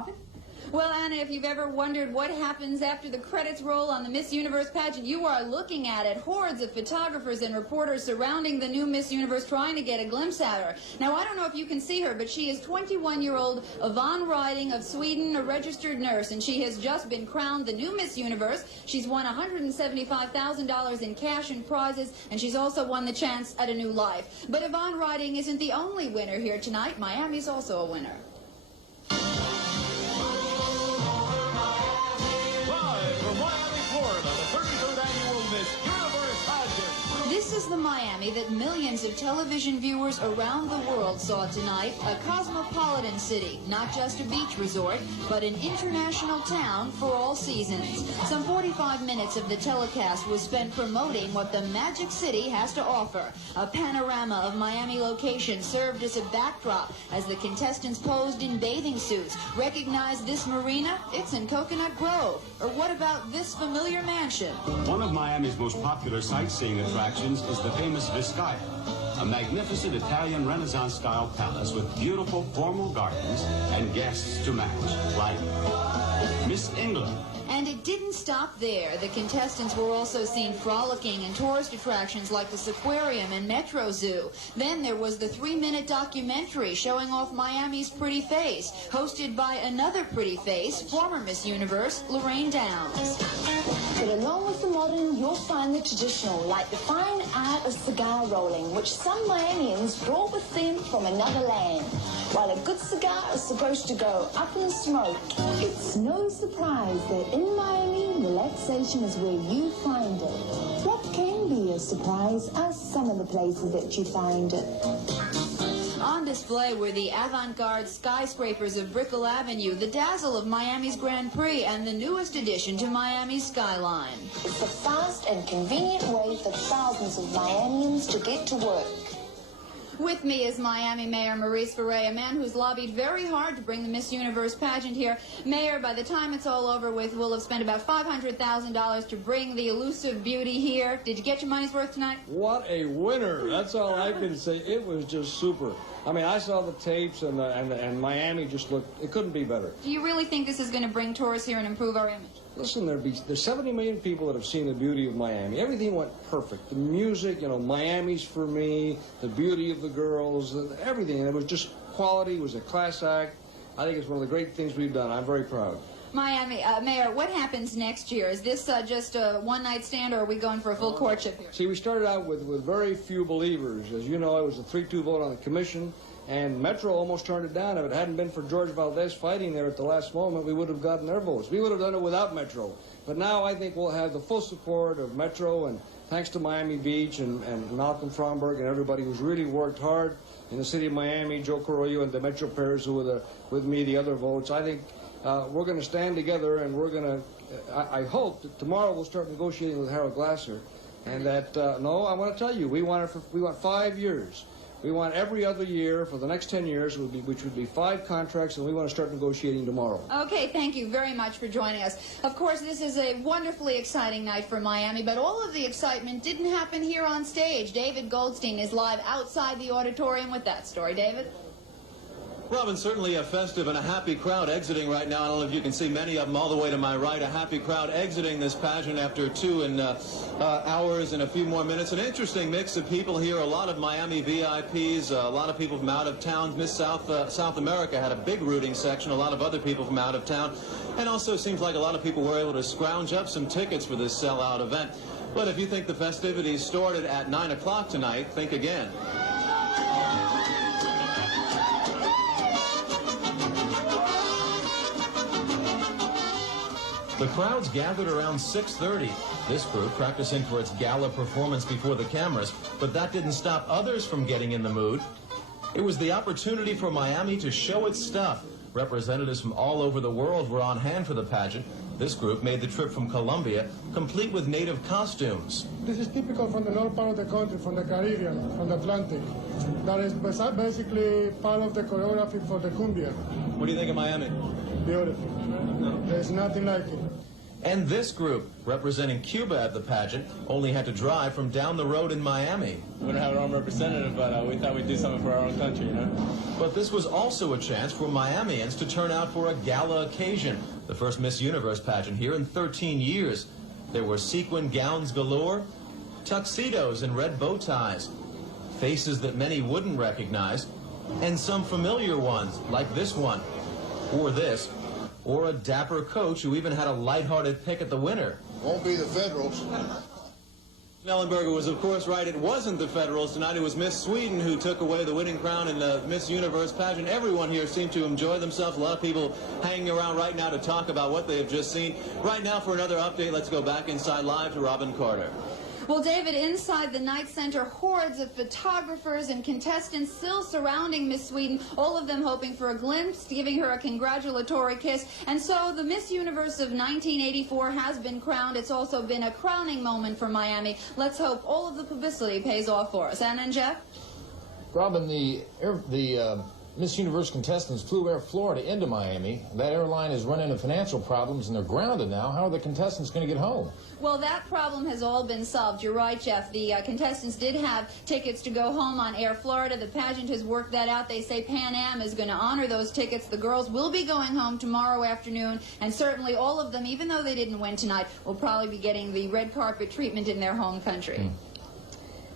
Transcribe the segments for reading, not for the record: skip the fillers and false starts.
Robin? Well, Anna, if you've ever wondered what happens after the credits roll on the Miss Universe pageant, you are looking at it. Hordes of photographers and reporters surrounding the new Miss Universe trying to get a glimpse at her. Now, I don't know if you can see her, but she is 21-year-old Yvonne Ryding of Sweden, a registered nurse, and she has just been crowned the new Miss Universe. She's won $175,000 in cash and prizes, and she's also won the chance at a new life. But Yvonne Ryding isn't the only winner here tonight. Miami's also a winner. This is the Miami that millions of television viewers around the world saw tonight, a cosmopolitan city, not just a beach resort, but an international town for all seasons. Some 45 minutes of the telecast was spent promoting what the Magic City has to offer. A panorama of Miami locations served as a backdrop as the contestants posed in bathing suits. Recognize this marina? It's in Coconut Grove. Or what about this familiar mansion? One of Miami's most popular sightseeing attractions is the famous Vizcaya, a magnificent Italian Renaissance-style palace with beautiful formal gardens and guests to match, like Miss England. And it didn't stop there. The contestants were also seen frolicking in tourist attractions like the Seaquarium and Metro Zoo. Then there was the 3-minute documentary showing off Miami's pretty face, hosted by another pretty face, former Miss Universe, Lorraine Downs. But along with the modern, you'll find the traditional, like the fine art of cigar rolling, which some Miamians brought with them from another land. While a good cigar is supposed to go up in smoke, it's no surprise that in Miami, relaxation is where you find it. What can be a surprise are some of the places that you find it. On display were the avant-garde skyscrapers of Brickell Avenue, the dazzle of Miami's Grand Prix, and the newest addition to Miami's skyline. It's a fast and convenient way for thousands of Miamians to get to work. With me is Miami Mayor Maurice Ferre, a man who's lobbied very hard to bring the Miss Universe pageant here. Mayor, by the time it's all over with, we'll have spent about $500,000 to bring the elusive beauty here. Did you get your money's worth tonight? What a winner. That's all I can say. It was just super. I mean, I saw the tapes, and Miami just looked, it couldn't be better. Do you really think this is going to bring tourists here and improve our image? Listen, there's 70 million people that have seen the beauty of Miami. Everything went perfect. The music, you know, Miami's for me, the beauty of the girls, everything. It was just quality. It was a class act. I think it's one of the great things we've done. I'm very proud. Miami, Mayor, what happens next year? Is this just a one-night stand, or are we going for a full courtship here? See, we started out with very few believers. As you know, it was a 3-2 vote on the commission, and Metro almost turned it down. If it hadn't been for George Valdez fighting there at the last moment, we would have gotten their votes. We would have done it without Metro. But now I think we'll have the full support of Metro, and thanks to Miami Beach and Malcolm Fromberg and everybody who's really worked hard in the city of Miami, Joe Carollo and the Metro Pairs who were with me, the other votes. I think we're going to stand together, and we're going to, I hope that tomorrow we'll start negotiating with Harold Glasser. And that, no, I want to tell you, we want 5 years. We want every other year for the next 10 years, which would be 5 contracts, and we want to start negotiating tomorrow. Okay, thank you very much for joining us. Of course, this is a wonderfully exciting night for Miami, but all of the excitement didn't happen here on stage. David Goldstein is live outside the auditorium with that story. David? Robin, certainly a festive and a happy crowd exiting right now. I don't know if you can see many of them all the way to my right. A happy crowd exiting this pageant after 2 hours and a few more minutes. An interesting mix of people here. A lot of Miami VIPs, a lot of people from out of town. Miss South America had a big rooting section. A lot of other people from out of town. And also seems like a lot of people were able to scrounge up some tickets for this sellout event. But if you think the festivities started at 9 o'clock tonight, think again. The crowds gathered around 6:30. This group practicing for its gala performance before the cameras, but that didn't stop others from getting in the mood. It was the opportunity for Miami to show its stuff. Representatives from all over the world were on hand for the pageant. This group made the trip from Colombia, complete with native costumes. This is typical from the north part of the country, from the Caribbean, from the Atlantic. That is basically part of the choreography for the cumbia. What do you think of Miami? Beautiful. There's nothing like it. And this group, representing Cuba at the pageant, only had to drive from down the road in Miami. We don't have our own representative, but we thought we'd do something for our own country, you know? But this was also a chance for Miamians to turn out for a gala occasion, the first Miss Universe pageant here in 13 years. There were sequin gowns galore, tuxedos and red bow ties, faces that many wouldn't recognize, and some familiar ones, like this one, or this, or a dapper coach who even had a lighthearted pick at the winner. Won't be the Federals. Ellenberger was, of course, right. It wasn't the Federals tonight. It was Miss Sweden who took away the winning crown in the Miss Universe pageant. Everyone here seemed to enjoy themselves. A lot of people hanging around right now to talk about what they have just seen. Right now, for another update, let's go back inside live to Robin Carter. Well, David, inside the Night Center, hordes of photographers and contestants still surrounding Miss Sweden, all of them hoping for a glimpse, giving her a congratulatory kiss. And so the Miss Universe of 1984 has been crowned. It's also been a crowning moment for Miami. Let's hope all of the publicity pays off for us. Anna and Jeff? Robin, the Miss Universe contestants flew Air Florida into Miami. That airline has run into financial problems and they're grounded now. How are the contestants going to get home? Well, that problem has all been solved. You're right, Jeff. The contestants did have tickets to go home on Air Florida. The pageant has worked that out. They say Pan Am is going to honor those tickets. The girls will be going home tomorrow afternoon, and certainly all of them, even though they didn't win tonight, will probably be getting the red carpet treatment in their home country.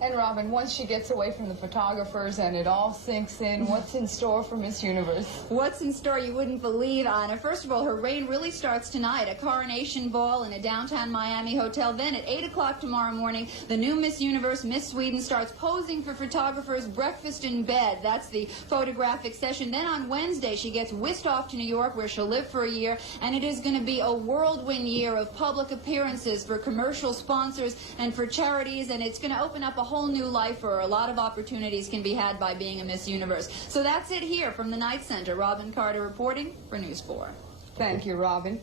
And Robin, once she gets away from the photographers and it all sinks in, what's in store for Miss Universe? What's in store you wouldn't believe, Anna. First of all, her reign really starts tonight. A coronation ball in a downtown Miami hotel. Then at 8 o'clock tomorrow morning, the new Miss Universe, Miss Sweden, starts posing for photographers, breakfast in bed. That's the photographic session. Then on Wednesday, she gets whisked off to New York, where she'll live for a year. And it is going to be a whirlwind year of public appearances for commercial sponsors and for charities. And it's going to open up a whole new life for her. A lot of opportunities can be had by being a Miss Universe. So that's it here from the Night Center. Robin Carter reporting for News 4. Thank you, Robin.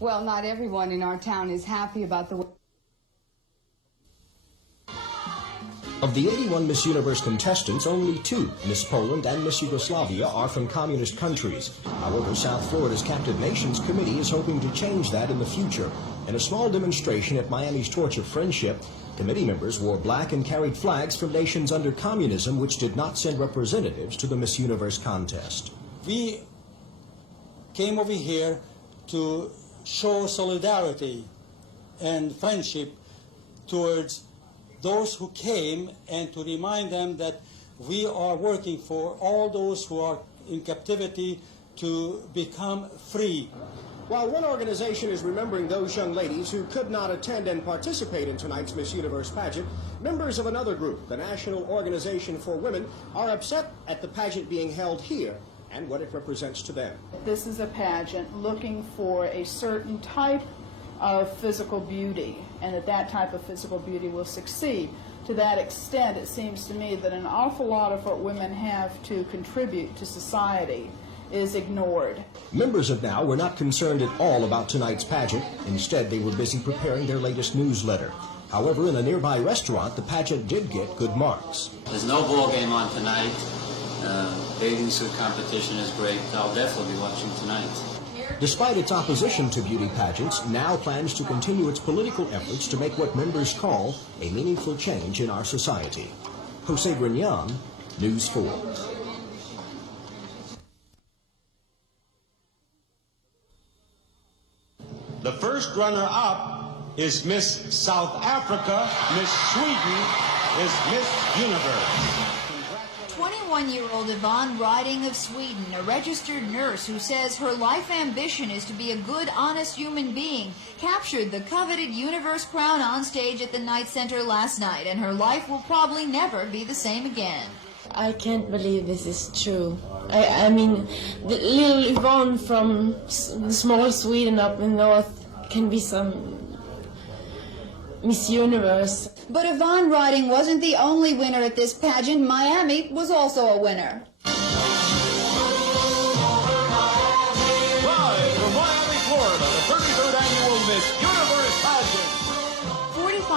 Well, not everyone in our town is happy about the... Of the 81 Miss Universe contestants, only 2, Miss Poland and Miss Yugoslavia, are from communist countries. However, South Florida's Captive Nations Committee is hoping to change that in the future. In a small demonstration at Miami's Torch of Friendship, committee members wore black and carried flags from nations under communism which did not send representatives to the Miss Universe contest. We came over here to show solidarity and friendship towards those who came and to remind them that we are working for all those who are in captivity to become free. While one organization is remembering those young ladies who could not attend and participate in tonight's Miss Universe pageant, members of another group, the National Organization for Women, are upset at the pageant being held here and what it represents to them. This is a pageant looking for a certain type of physical beauty, and that type of physical beauty will succeed. To that extent, it seems to me that an awful lot of what women have to contribute to society is ignored. Members of NOW were not concerned at all about tonight's pageant. Instead, they were busy preparing their latest newsletter. However, in a nearby restaurant, the pageant did get good marks. There's no ball game on tonight. Bathing suit competition is great. I'll definitely be watching tonight. Despite its opposition to beauty pageants, NOW plans to continue its political efforts to make what members call a meaningful change in our society. Jose Grignan, News 4. The first runner-up is Miss South Africa. Miss Sweden is Miss Universe. 21-year-old Yvonne Ryding of Sweden, a registered nurse who says her life ambition is to be a good, honest human being, captured the coveted Universe crown on stage at the Night Center last night, and her life will probably never be the same again. I can't believe this is true. I mean, the little Yvonne from small Sweden up in north can be some Miss Universe. But Yvonne Ryding wasn't the only winner at this pageant. Miami was also a winner. Live from Miami, Florida, the 33rd annual Miss Universe pageant.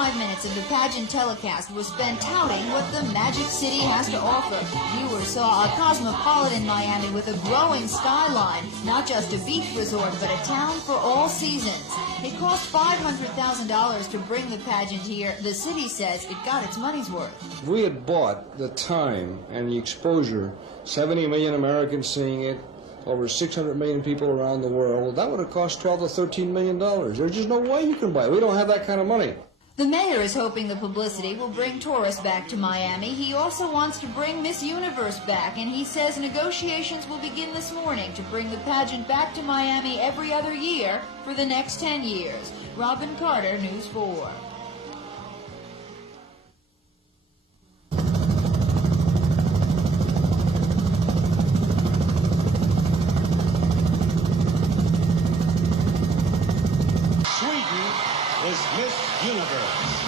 5 minutes of the pageant telecast was spent touting what the Magic City has to offer. Viewers saw a cosmopolitan Miami with a growing skyline, not just a beach resort, but a town for all seasons. It cost $500,000 to bring the pageant here. The city says it got its money's worth. If we had bought the time and the exposure, 70 million Americans seeing it, over 600 million people around the world, that would have cost $12 to $13 million. There's just no way you can buy it. We don't have that kind of money. The mayor is hoping the publicity will bring tourists back to Miami. He also wants to bring Miss Universe back, and he says negotiations will begin this morning to bring the pageant back to Miami every other year for the next 10 years. Robin Carter, News 4. Is Miss Universe.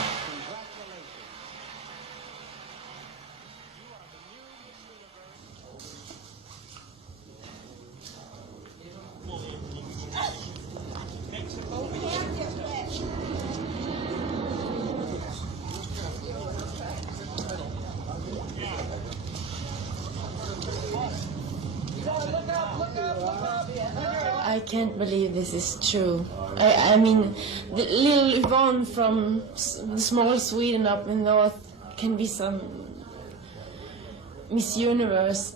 I can't believe this is true. I mean, the little Yvonne from the small Sweden up in the north can be some Miss Universe.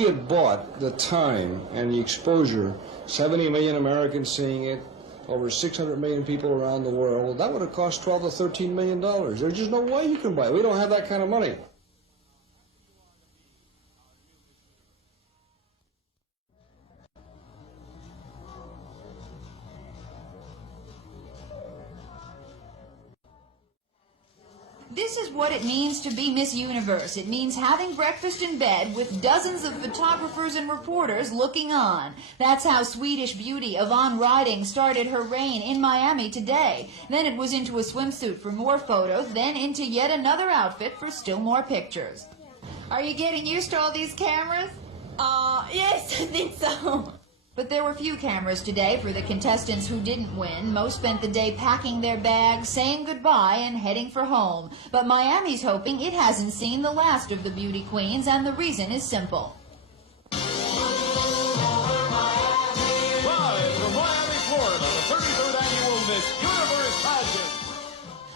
If we had bought the time and the exposure, 70 million Americans seeing it, over 600 million people around the world, that would have cost $12 to $13 million. There's just no way you can buy it. We don't have that kind of money. This is what it means to be Miss Universe. It means having breakfast in bed with dozens of photographers and reporters looking on. That's how Swedish beauty Yvonne Ryding started her reign in Miami today. Then it was into a swimsuit for more photos, then into yet another outfit for still more pictures. Are you getting used to all these cameras? Yes, I think so. But there were few cameras today for the contestants who didn't win. Most spent the day packing their bags, saying goodbye, and heading for home. But Miami's hoping it hasn't seen the last of the beauty queens, and the reason is simple. Live from Miami, Florida, the 33rd annual Miss Universe pageant.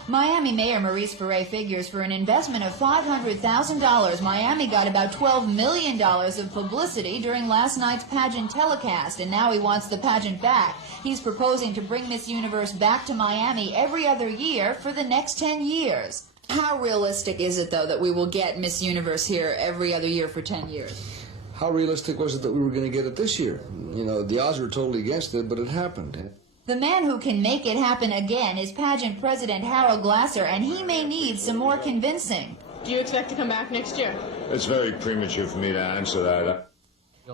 Miami Mayor Maurice Ferre figures for an investment of $500,000, Miami got about $12 million of publicity during last night's pageant telecast, and now he wants the pageant back. He's proposing to bring Miss Universe back to Miami every other year for the next 10 years. How realistic is it, though, that we will get Miss Universe here every other year for 10 years? How realistic was it that we were going to get it this year? You know, the odds were totally against it, but it happened. The man who can make it happen again is pageant president Harold Glasser, and he may need some more convincing. Do you expect to come back next year? It's very premature for me to answer that.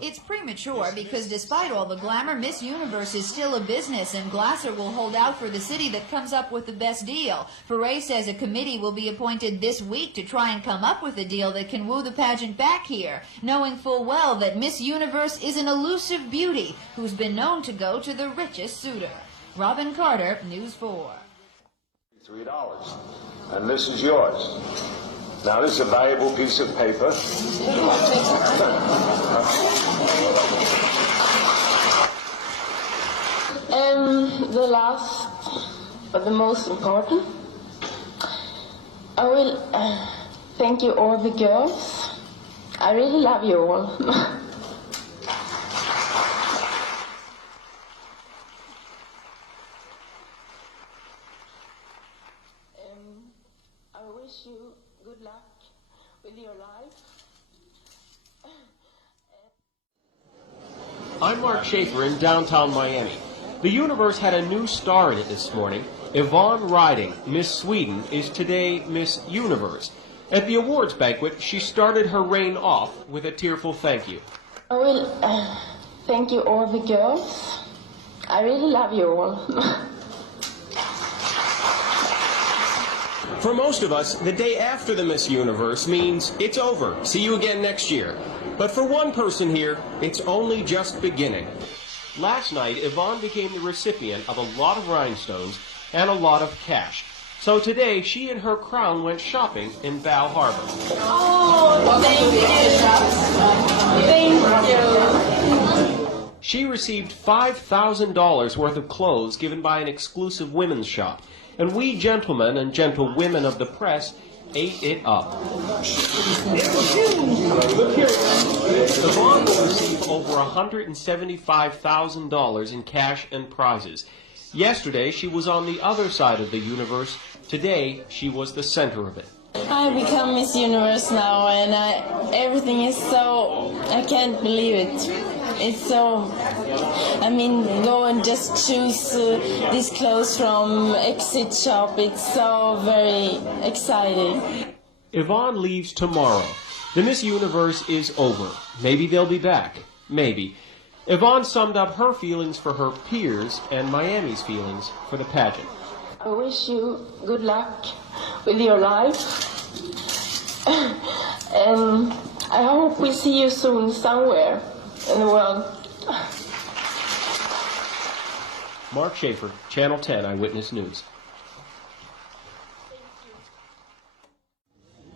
It's premature because despite all the glamour, Miss Universe is still a business, and Glasser will hold out for the city that comes up with the best deal. Ferre says a committee will be appointed this week to try and come up with a deal that can woo the pageant back here, knowing full well that Miss Universe is an elusive beauty who's been known to go to the richest suitor. Robin Carter, News 4. $3. And this is yours. Now, this is a valuable piece of paper. The last, but the most important, I will thank you all the girls. I really love you all. I wish you good luck with your life. I'm Mark Schaefer in downtown Miami. The Universe had a new star in it this morning. Yvonne Ryding, Miss Sweden, is today Miss Universe. At the awards banquet, she started her reign off with a tearful thank you. I will thank you all the girls. I really love you all. For most of us, the day after the Miss Universe means it's over. See you again next year. But for one person here, it's only just beginning. Last night, Yvonne became the recipient of a lot of rhinestones and a lot of cash. So today, she and her crown went shopping in Bow Harbor. Oh, thank you. Thank you. She received $5,000 worth of clothes given by an exclusive women's shop. And we gentlemen and gentlewomen of the press ate it up. Yvonne will receive over $175,000 in cash and prizes. Yesterday, she was on the other side of the universe. Today, she was the center of it. I become Miss Universe now, and everything is so... I can't believe it. It's so... I mean, go and just choose these clothes from Exit Shop. It's so very exciting. Yvonne leaves tomorrow. The Miss Universe is over. Maybe they'll be back. Maybe. Yvonne summed up her feelings for her peers and Miami's feelings for the pageant. I wish you good luck with your life. And I hope we see you soon somewhere in the world. Mark Schaefer, Channel 10 Eyewitness News.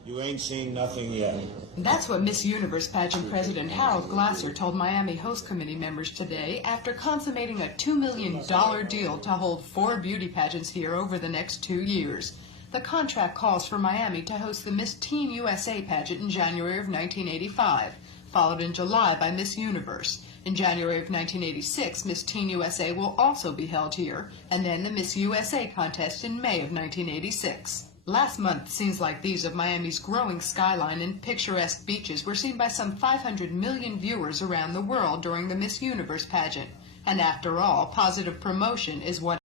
You ain't seen nothing yet. That's what Miss Universe pageant President Harold Glasser told Miami host committee members today after consummating a $2 million deal to hold 4 beauty pageants here over the next 2 years. The contract calls for Miami to host the Miss Teen USA pageant in January of 1985, followed in July by Miss Universe. In January of 1986, Miss Teen USA will also be held here, and then the Miss USA contest in May of 1986. Last month, scenes like these of Miami's growing skyline and picturesque beaches were seen by some 500 million viewers around the world during the Miss Universe pageant. And after all, positive promotion is what